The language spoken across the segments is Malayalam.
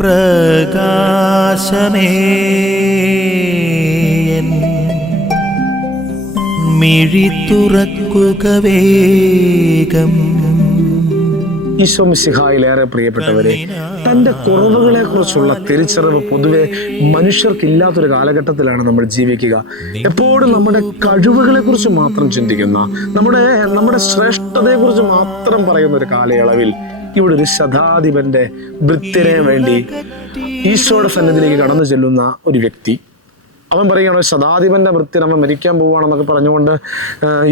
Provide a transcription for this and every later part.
പ്രകാശമേ മിഴി തുറക്കുക വേഗം. ഈശോ മിശിഹായിലേറെ പ്രിയപ്പെട്ടവരെ, തൻ്റെ കുറവുകളെ കുറിച്ചുള്ള തിരിച്ചറിവ് പൊതുവെ മനുഷ്യർക്കില്ലാത്തൊരു കാലഘട്ടത്തിലാണ് നമ്മൾ ജീവിക്കുക. എപ്പോഴും നമ്മുടെ കഴിവുകളെ കുറിച്ച് മാത്രം ചിന്തിക്കുന്ന, നമ്മുടെ ശ്രേഷ്ഠതയെ കുറിച്ച് മാത്രം പറയുന്ന ഒരു കാലയളവിൽ ഇവിടെ ഒരു ശതാധിപന്റെ ഭൃത്യനെ വേണ്ടി ഈശോയുടെ സന്നിധിയിലേക്ക് കടന്നു ചെല്ലുന്ന ഒരു വ്യക്തി. അവൻ പറയുകയാണോ, ശതാധിപന്റെ ഭൃത്യൻ അവൻ മരിക്കാൻ പോവുകയാണെന്നൊക്കെ പറഞ്ഞുകൊണ്ട്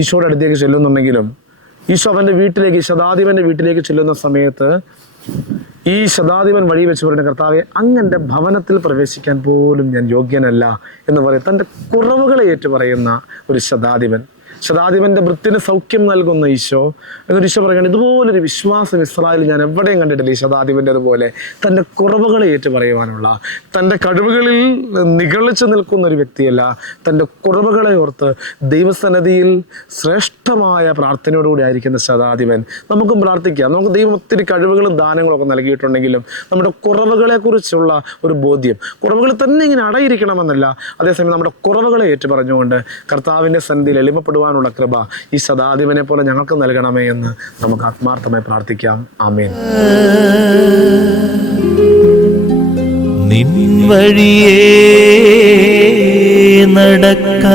ഈശോയുടെ അടുത്തേക്ക് ചെല്ലുന്നുണ്ടെങ്കിലും ഈശോ അവന്റെ വീട്ടിലേക്ക്, ശതാധിപന്റെ വീട്ടിലേക്ക് ചെല്ലുന്ന സമയത്ത് ഈ ശതാധിപൻ വഴി വെച്ച് പറയുന്ന, കർത്താവെ, അങ്ങന്റെ ഭവനത്തിൽ പ്രവേശിക്കാൻ പോലും ഞാൻ യോഗ്യനല്ല എന്ന് പറയും. തൻ്റെ കുറവുകളെ ഏറ്റു പറയുന്ന ഒരു ശതാധിപന്റെ വൃത്തിന് സൗഖ്യം നൽകുന്ന ഈശോ. എന്നൊരു ഈശോ പറയുകയാണ്, ഇതുപോലൊരു വിശ്വാസം ഇസ്രായേൽ ഞാൻ എവിടെയും കണ്ടിട്ടില്ല. ഈ ശതാധിപന്റെ അതുപോലെ തൻ്റെ കുറവുകളെ ഏറ്റു പറയുവാനുള്ള, തൻ്റെ കഴിവുകളിൽ നിഗളിച്ചു നിൽക്കുന്ന ഒരു വ്യക്തിയല്ല, തൻ്റെ കുറവുകളെ ഓർത്ത് ദൈവസന്നിധിയിൽ ശ്രേഷ്ഠമായ പ്രാർത്ഥനയോടുകൂടി ആയിരിക്കുന്ന ശതാധിപൻ. നമുക്കും പ്രാർത്ഥിക്കാം. നമുക്ക് ദൈവം ഒത്തിരി കഴിവുകളും ദാനങ്ങളും ഒക്കെ നൽകിയിട്ടുണ്ടെങ്കിലും നമ്മുടെ കുറവുകളെ കുറിച്ചുള്ള ഒരു ബോധ്യം, കുറവുകൾ തന്നെ ഇങ്ങനെ അടയിരിക്കണമെന്നല്ല, അതേസമയം നമ്മുടെ കുറവുകളെ ഏറ്റു പറഞ്ഞുകൊണ്ട് കർത്താവിൻ്റെ സന്നിധിയിൽ എളിമപ്പെടുവാനുള്ള കൃപ ഈ ശതാധിപനെ പോലെ ഞങ്ങൾക്ക് നൽകണമേ എന്ന് നമുക്ക് ആത്മാർത്ഥമായി പ്രാർത്ഥിക്കാം. ആമേൻ. നിൻ വഴിയേ നടക്ക